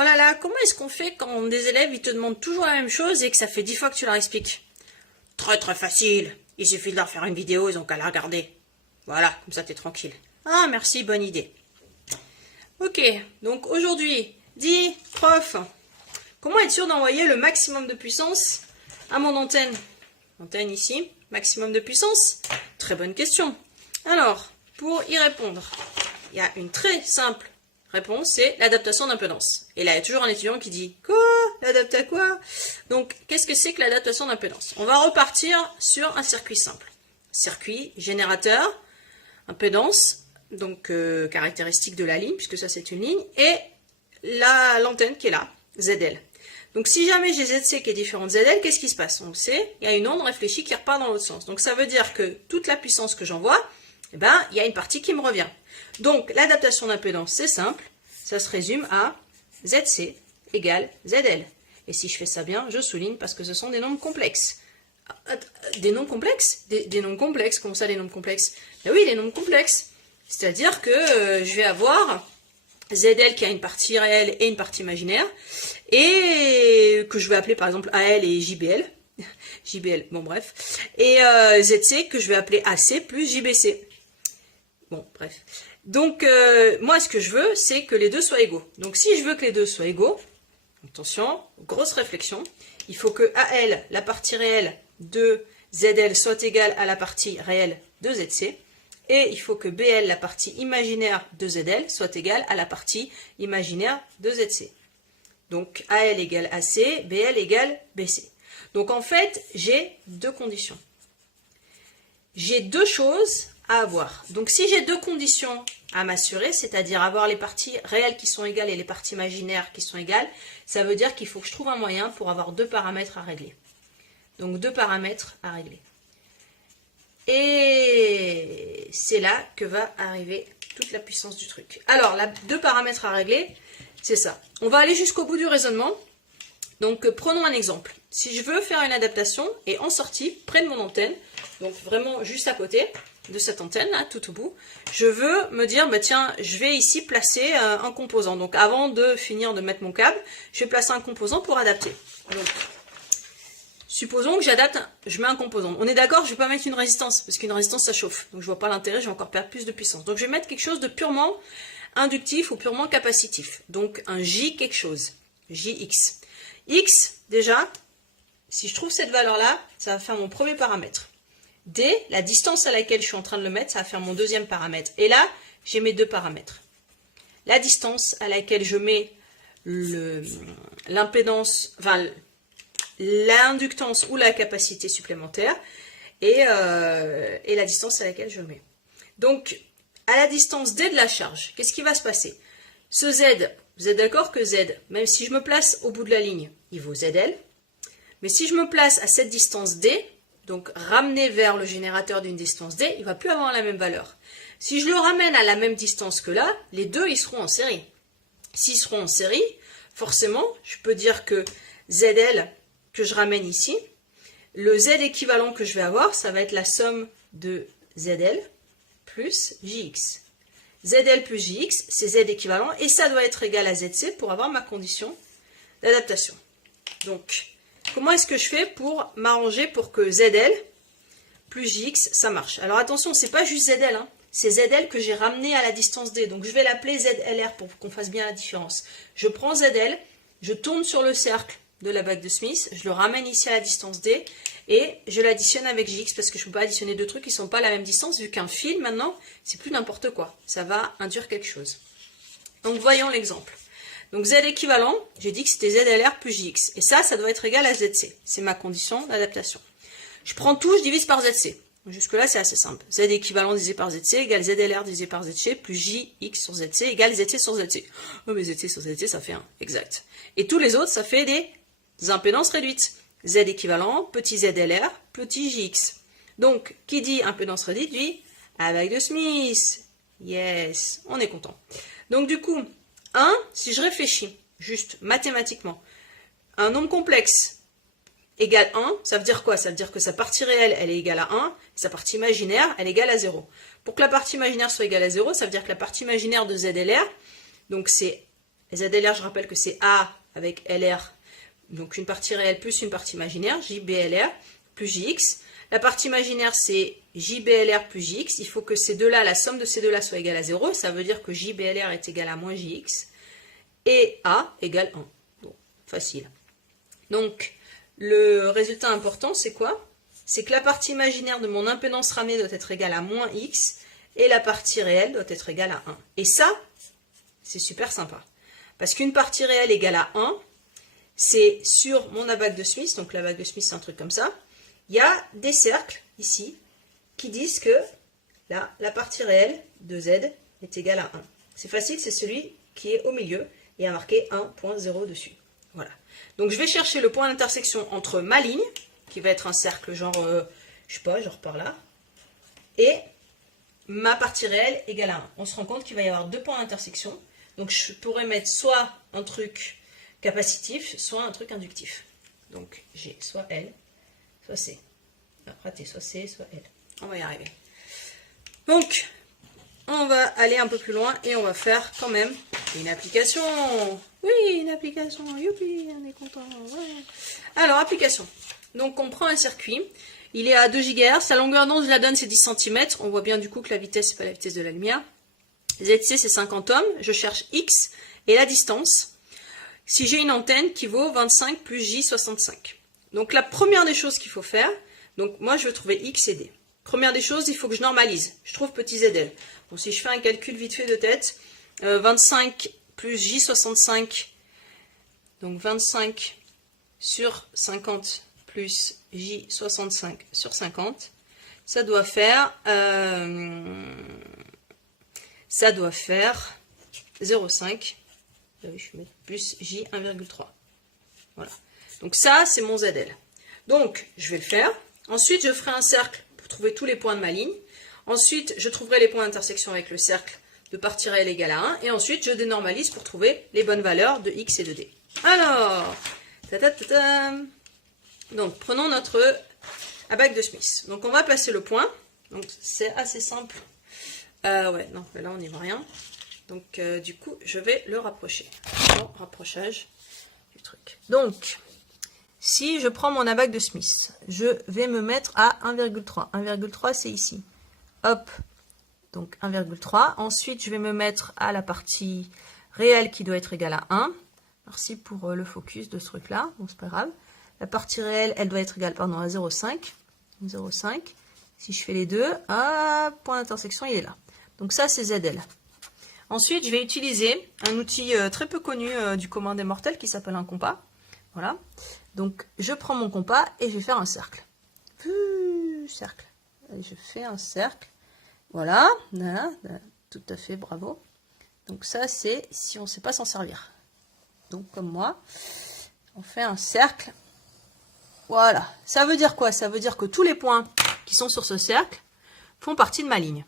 Oh là là, comment est-ce qu'on fait quand des élèves ils te demandent toujours la même chose et que ça fait 10 fois que tu leur expliques? Très très facile. Il suffit de leur faire une vidéo, ils ont qu'à la regarder. Voilà, comme ça t'es tranquille. Ah merci, bonne idée. Ok, donc aujourd'hui, dis prof, comment être sûr d'envoyer le maximum de puissance à mon antenne? Antenne ici, maximum de puissance? Très bonne question. Alors, pour y répondre, il y a une très simple réponse, c'est l'adaptation d'impédance. Et là, il y a toujours un étudiant qui dit « Quoi? L'adapte à quoi ?» Donc, qu'est-ce que c'est que l'adaptation d'impédance? On va repartir sur un circuit simple. Circuit, générateur, impédance, donc caractéristique de la ligne, puisque ça c'est une ligne, et l'antenne qui est là, ZL. Donc si jamais j'ai ZC qui est différent de ZL, qu'est-ce qui se passe? On le sait, il y a une onde réfléchie qui repart dans l'autre sens. Donc ça veut dire que toute la puissance que j'envoie, eh ben, il y a une partie qui me revient. Donc l'adaptation d'impédance, c'est simple, ça se résume à ZC égale ZL. Et si je fais ça bien, je souligne parce que ce sont des nombres complexes. Des nombres complexes? Des nombres complexes, comment ça des nombres complexes? Ben oui, les nombres complexes. C'est-à-dire que je vais avoir ZL qui a une partie réelle et une partie imaginaire, et que je vais appeler par exemple AL et JBL. JBL, bon bref. Et ZC que je vais appeler AC plus JBC. Bon, bref. Donc, moi, ce que je veux, c'est que les deux soient égaux. Donc, si je veux que les deux soient égaux, attention, grosse réflexion, il faut que AL, la partie réelle de ZL, soit égale à la partie réelle de ZC. Et il faut que BL, la partie imaginaire de ZL, soit égale à la partie imaginaire de ZC. Donc, AL égale AC, BL égale BC. Donc, en fait, j'ai deux conditions. J'ai deux choses à avoir. Donc, si j'ai deux conditions à m'assurer, c'est-à-dire avoir les parties réelles qui sont égales et les parties imaginaires qui sont égales, ça veut dire qu'il faut que je trouve un moyen pour avoir deux paramètres à régler. Donc, deux paramètres à régler. Et c'est là que va arriver toute la puissance du truc. Alors, deux paramètres à régler, c'est ça. On va aller jusqu'au bout du raisonnement. Donc, prenons un exemple. Si je veux faire une adaptation et en sortie, près de mon antenne, donc vraiment juste à côté de cette antenne, là, tout au bout, je veux me dire, bah tiens, je vais ici placer un composant. Donc, avant de finir de mettre mon câble, je vais placer un composant pour adapter. Donc, supposons que j'adapte, je mets un composant. On est d'accord, je ne vais pas mettre une résistance, parce qu'une résistance, ça chauffe. Donc, je ne vois pas l'intérêt, je vais encore perdre plus de puissance. Donc, je vais mettre quelque chose de purement inductif ou purement capacitif. Donc, un J quelque chose, JX. X, déjà, si je trouve cette valeur-là, ça va faire mon premier paramètre. D, la distance à laquelle je suis en train de le mettre, ça va faire mon deuxième paramètre. Et là, j'ai mes deux paramètres. La distance à laquelle je mets l'impédance, enfin, l'inductance ou la capacité supplémentaire, et la distance à laquelle je le mets. Donc, à la distance D de la charge, qu'est-ce qui va se passer? Ce Z, vous êtes d'accord que Z, même si je me place au bout de la ligne, il vaut ZL. Mais si je me place à cette distance D, donc ramené vers le générateur d'une distance D, il ne va plus avoir la même valeur. Si je le ramène à la même distance que là, les deux ils seront en série. S'ils seront en série, forcément, je peux dire que ZL que je ramène ici, le Z équivalent que je vais avoir, ça va être la somme de ZL plus JX. ZL plus JX, c'est Z équivalent, et ça doit être égal à ZC pour avoir ma condition d'adaptation. Donc, comment est-ce que je fais pour m'arranger pour que ZL plus JX, ça marche? Alors attention, c'est pas juste ZL, hein, c'est ZL que j'ai ramené à la distance D. Donc je vais l'appeler ZLR pour qu'on fasse bien la différence. Je prends ZL, je tourne sur le cercle de la bague de Smith, je le ramène ici à la distance D, et je l'additionne avec JX parce que je ne peux pas additionner deux trucs qui ne sont pas à la même distance, vu qu'un fil, maintenant, c'est plus n'importe quoi. Ça va induire quelque chose. Donc voyons l'exemple. Donc Z équivalent, j'ai dit que c'était ZLR plus JX. Et ça doit être égal à ZC. C'est ma condition d'adaptation. Je prends tout, je divise par ZC. Jusque-là, c'est assez simple. Z équivalent divisé par ZC égale ZLR divisé par ZC plus JX sur ZC égale ZC sur ZC. Oh, mais ZC sur ZC, ça fait 1. Exact. Et tous les autres, ça fait des impédances réduites. Z équivalent, petit ZLR, petit JX. Donc, qui dit impédance réduite dit avec de Smith. Yes, on est content. Donc, du coup, 1, si je réfléchis, juste mathématiquement, un nombre complexe égale 1, ça veut dire quoi? Ça veut dire que sa partie réelle, elle est égale à 1, et sa partie imaginaire, elle est égale à 0. Pour que la partie imaginaire soit égale à 0, ça veut dire que la partie imaginaire de ZLR, donc c'est ZLR, je rappelle que c'est A avec LR, donc une partie réelle plus une partie imaginaire, JBLR plus JX. La partie imaginaire, c'est JBLR plus JX. Il faut que ces deux-là, la somme de ces deux-là soit égale à 0. Ça veut dire que JBLR est égal à moins JX. Et A égale 1. Bon, facile. Donc, le résultat important, c'est quoi? C'est que la partie imaginaire de mon impédance ramenée doit être égale à moins X. Et la partie réelle doit être égale à 1. Et ça, c'est super sympa. Parce qu'une partie réelle égale à 1, c'est sur mon abaque de Smith. Donc, l'abaque de Smith, c'est un truc comme ça. Il y a des cercles, ici, qui disent que là, la partie réelle de Z est égale à 1. C'est facile, c'est celui qui est au milieu. Et il y a marqué 1.0 dessus. Voilà. Donc, je vais chercher le point d'intersection entre ma ligne, qui va être un cercle genre, je sais pas, genre par là, et ma partie réelle égale à 1. On se rend compte qu'il va y avoir deux points d'intersection. Donc, je pourrais mettre soit un truc capacitif, soit un truc inductif. Donc, j'ai soit L, soit C. Raté, soit C, soit L. On va y arriver. Donc, on va aller un peu plus loin et on va faire quand même une application. Oui, une application. Youpi, on est content. Ouais. Alors, application. Donc, on prend un circuit. Il est à 2 GHz. La longueur d'onde, je la donne, c'est 10 cm. On voit bien du coup que la vitesse, c'est pas la vitesse de la lumière. ZC, c'est 50 ohms. Je cherche X et la distance. Si j'ai une antenne qui vaut 25 plus J65. Donc, la première des choses qu'il faut faire, donc moi, je veux trouver X et D. Première des choses, il faut que je normalise. Je trouve petit ZL. Bon, si je fais un calcul vite fait de tête, 25 plus J65, donc 25 sur 50 plus J65 sur 50, ça doit faire 0,5 plus J 1,3. Voilà. Donc ça, c'est mon ZL. Donc, je vais le faire. Ensuite, je ferai un cercle pour trouver tous les points de ma ligne. Ensuite, je trouverai les points d'intersection avec le cercle de partie réelle égale à 1. Et ensuite, je dénormalise pour trouver les bonnes valeurs de X et de D. Alors, donc, prenons notre abaque de Smith. Donc, on va placer le point. Donc, c'est assez simple. Ouais, non, là, on n'y voit rien. Donc, du coup, je vais le rapprocher. Bon, rapprochage du truc. Donc, si je prends mon abaque de Smith, je vais me mettre à 1,3. 1,3, c'est ici. Hop, donc 1,3. Ensuite, je vais me mettre à la partie réelle qui doit être égale à 1. Merci pour le focus de ce truc-là. Bon, c'est pas grave. La partie réelle, elle doit être égale, pardon, à 0,5. 0,5. Si je fais les deux, point d'intersection, il est là. Donc ça, c'est ZL. Ensuite, je vais utiliser un outil très peu connu du commun des mortels qui s'appelle un compas. Voilà. Donc, je prends mon compas et je vais faire un cercle. Cercle. Allez, je fais un cercle. Voilà. Voilà. Tout à fait, bravo. Donc ça, c'est si on ne sait pas s'en servir. Donc, comme moi, on fait un cercle. Voilà. Ça veut dire quoi? Ça veut dire que tous les points qui sont sur ce cercle font partie de ma ligne.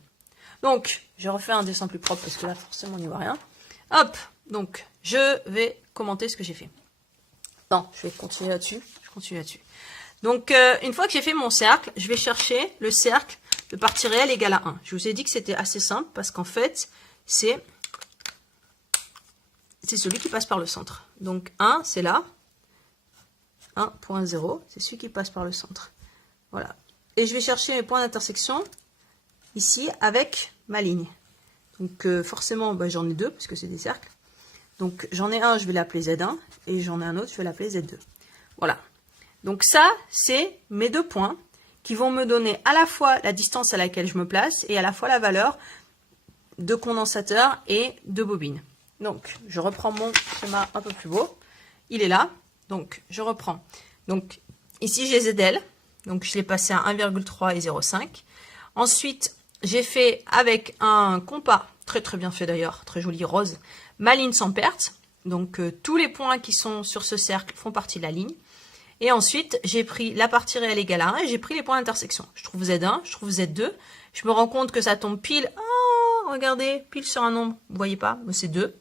Donc, je refais un dessin plus propre parce que là, forcément, on n'y voit rien. Hop. Donc, je vais commenter ce que j'ai fait. Non, je vais continuer là-dessus. Je continue là-dessus. Donc, une fois que j'ai fait mon cercle, je vais chercher le cercle de partie réelle égale à 1. Je vous ai dit que c'était assez simple parce qu'en fait, c'est celui qui passe par le centre. Donc, 1, c'est là. 1.0, c'est celui qui passe par le centre. Voilà. Et je vais chercher mes points d'intersection ici avec ma ligne. Donc, forcément, j'en ai deux parce que c'est des cercles. Donc, j'en ai un, je vais l'appeler Z1, et j'en ai un autre, je vais l'appeler Z2. Voilà. Donc, ça, c'est mes deux points qui vont me donner à la fois la distance à laquelle je me place et à la fois la valeur de condensateur et de bobine. Donc, je reprends mon schéma un peu plus beau. Il est là. Donc, je reprends. Donc, ici, j'ai ZL. Donc, je l'ai passé à 1,3 et 0,5. Ensuite, j'ai fait avec un compas, très très bien fait d'ailleurs, très joli rose, ma ligne sans perte. Donc, tous les points qui sont sur ce cercle font partie de la ligne. Et ensuite, j'ai pris la partie réelle égale à 1 et j'ai pris les points d'intersection. Je trouve Z1, je trouve Z2. Je me rends compte que ça tombe pile, oh, regardez, pile sur un nombre. Vous voyez pas, c'est 2.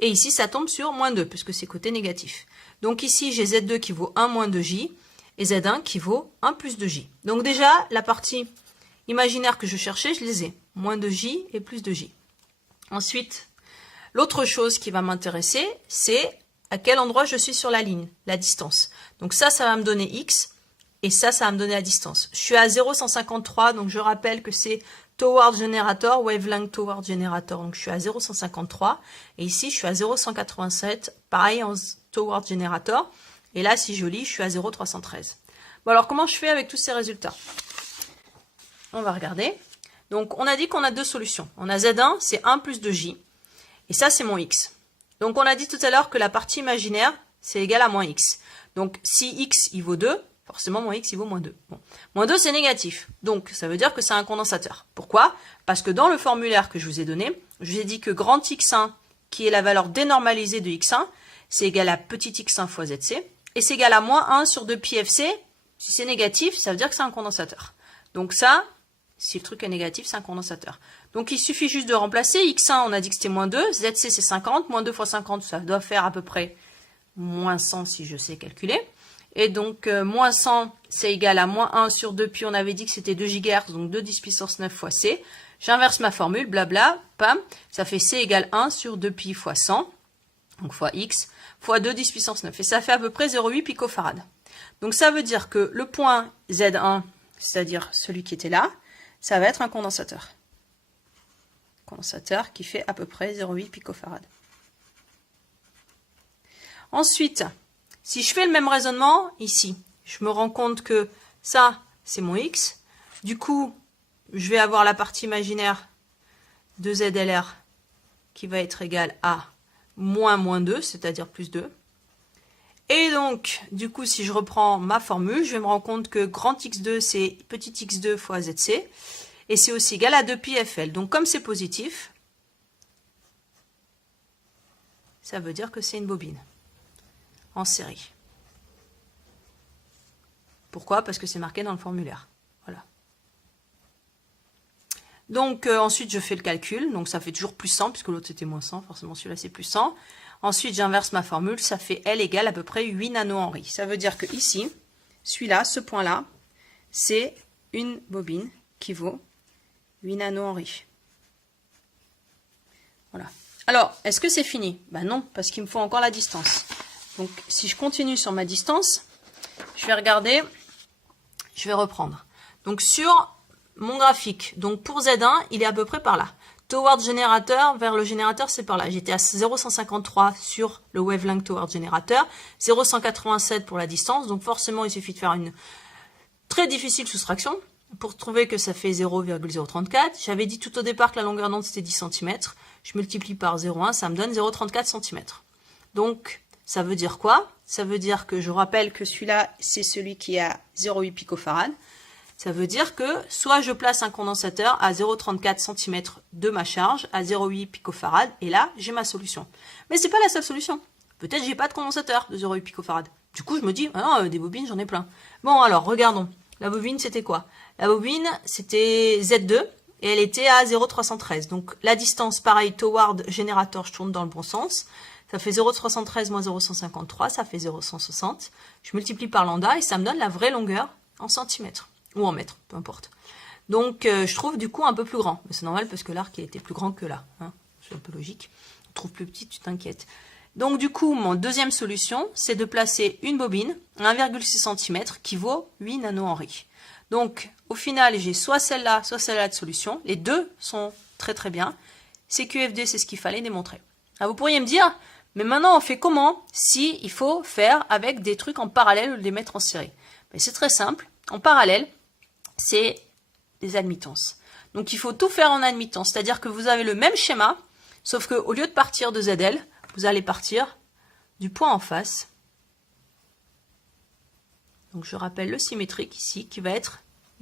Et ici, ça tombe sur moins 2, puisque c'est côté négatif. Donc ici, j'ai Z2 qui vaut 1 moins 2J et Z1 qui vaut 1 plus 2J. Donc déjà, la partie imaginaire que je cherchais, je les ai. Moins 2J et plus 2J. Ensuite, L'autre chose qui va m'intéresser, c'est à quel endroit je suis sur la ligne, la distance. Donc ça va me donner x, et ça va me donner la distance. Je suis à 0,153, donc je rappelle que c'est toward generator, wavelength toward generator. Donc je suis à 0,153, et ici je suis à 0,187, pareil en toward generator. Et là, si je lis, je suis à 0,313. Bon, alors comment je fais avec tous ces résultats? On va regarder. Donc, on a dit qu'on a deux solutions. On a Z1, c'est 1 plus 2J. Et ça, c'est mon X. Donc, on a dit tout à l'heure que la partie imaginaire, c'est égal à moins X. Donc, si X, il vaut 2, forcément, moins X, il vaut moins 2. Bon. Moins 2, c'est négatif. Donc, ça veut dire que c'est un condensateur. Pourquoi? Parce que dans le formulaire que je vous ai donné, je vous ai dit que grand X1, qui est la valeur dénormalisée de X1, c'est égal à petit x1 fois ZC. Et c'est égal à moins 1 sur 2 pi FC. Si c'est négatif, ça veut dire que c'est un condensateur. Donc ça, si le truc est négatif, c'est un condensateur. Donc il suffit juste de remplacer. X1, on a dit que c'était moins 2. ZC, c'est 50. Moins 2 fois 50, ça doit faire à peu près moins 100 si je sais calculer. Et donc moins 100, c'est égal à moins 1 sur 2 pi. On avait dit que c'était 2 GHz, donc 2 10 puissance 9 fois C. J'inverse ma formule, blabla, pam. Ça fait C égale 1 sur 2 pi fois 100. Donc fois X, fois 2 10 puissance 9. Et ça fait à peu près 0,8 picofarad. Donc ça veut dire que le point Z1, c'est-à-dire celui qui était là, ça va être un condensateur. Condensateur qui fait à peu près 0,8 picofarad. Ensuite, si je fais le même raisonnement ici, je me rends compte que ça, c'est mon X. Du coup, je vais avoir la partie imaginaire de ZLR qui va être égale à moins 2, c'est-à-dire plus 2. Et donc, du coup, si je reprends ma formule, je vais me rendre compte que grand x2, c'est petit x2 fois ZC. Et c'est aussi égal à 2 pi FL. Donc, comme c'est positif, ça veut dire que c'est une bobine en série. Pourquoi? Parce que c'est marqué dans le formulaire. Voilà. Donc, ensuite, je fais le calcul. Donc, ça fait toujours plus 100, puisque l'autre, c'était moins 100. Forcément, celui-là, c'est plus 100. Ensuite, j'inverse ma formule. Ça fait L égale à peu près 8 nanohenry. Ça veut dire que ici, celui-là, ce point-là, c'est une bobine qui vaut 8 nanohenry. Voilà. Alors, est-ce que c'est fini? Ben non, parce qu'il me faut encore la distance. Donc, si je continue sur ma distance, je vais regarder, je vais reprendre. Donc, sur mon graphique, donc pour Z1, il est à peu près par là. Toward générateur, vers le générateur, c'est par là. J'étais à 0,153 sur le wavelength toward générateur, 0,187 pour la distance. Donc, forcément, il suffit de faire une très difficile soustraction pour trouver que ça fait 0,034. J'avais dit tout au départ que la longueur d'onde, c'était 10 cm. Je multiplie par 0,1, ça me donne 0,34 cm. Donc, ça veut dire quoi? Ça veut dire que je rappelle que celui-là, c'est celui qui est à 0,8 picofarad. Ça veut dire que soit je place un condensateur à 0,34 cm de ma charge, à 0,8 picofarad, et là, j'ai ma solution. Mais c'est pas la seule solution. Peut-être j'ai pas de condensateur de 0,8 picofarad. Du coup, je me dis, ah non, des bobines, j'en ai plein. Bon, alors, regardons. La bobine, c'était quoi? La bobine, c'était Z2, et elle était à 0,313. Donc, la distance, pareil, toward générateur, je tourne dans le bon sens. Ça fait 0,313 moins 0,153, ça fait 0,160. Je multiplie par lambda, et ça me donne la vraie longueur en centimètres. Ou en mètres, peu importe. Donc, je trouve du coup un peu plus grand. Mais c'est normal parce que l'arc était plus grand que là. Hein. C'est un peu logique. On trouve plus petit, tu t'inquiètes. Donc, du coup, mon deuxième solution, c'est de placer une bobine à 1,6 cm qui vaut 8 nanohenry. Donc, au final, j'ai soit celle-là de solution. Les deux sont très très bien. CQFD, c'est ce qu'il fallait démontrer. Alors, vous pourriez me dire, mais maintenant, on fait comment si il faut faire avec des trucs en parallèle ou les mettre en série? Mais c'est très simple. En parallèle, c'est des admittances. Donc, il faut tout faire en admittance. C'est-à-dire que vous avez le même schéma, sauf qu'au lieu de partir de ZL, vous allez partir du point en face. Donc, je rappelle le symétrique ici, qui va être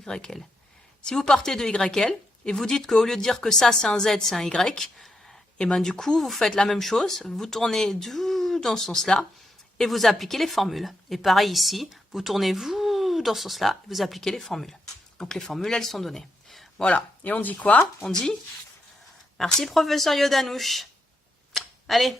YL. Si vous partez de YL, et vous dites qu'au lieu de dire que ça, c'est un Z, c'est un Y, et ben du coup, vous faites la même chose. Vous tournez dans ce sens-là, et vous appliquez les formules. Et pareil ici, vous tournez dans ce sens-là, vous appliquez les formules. Donc les formules, elles sont données. Voilà. Et on dit quoi? On dit merci professeur Yodanouche. Allez,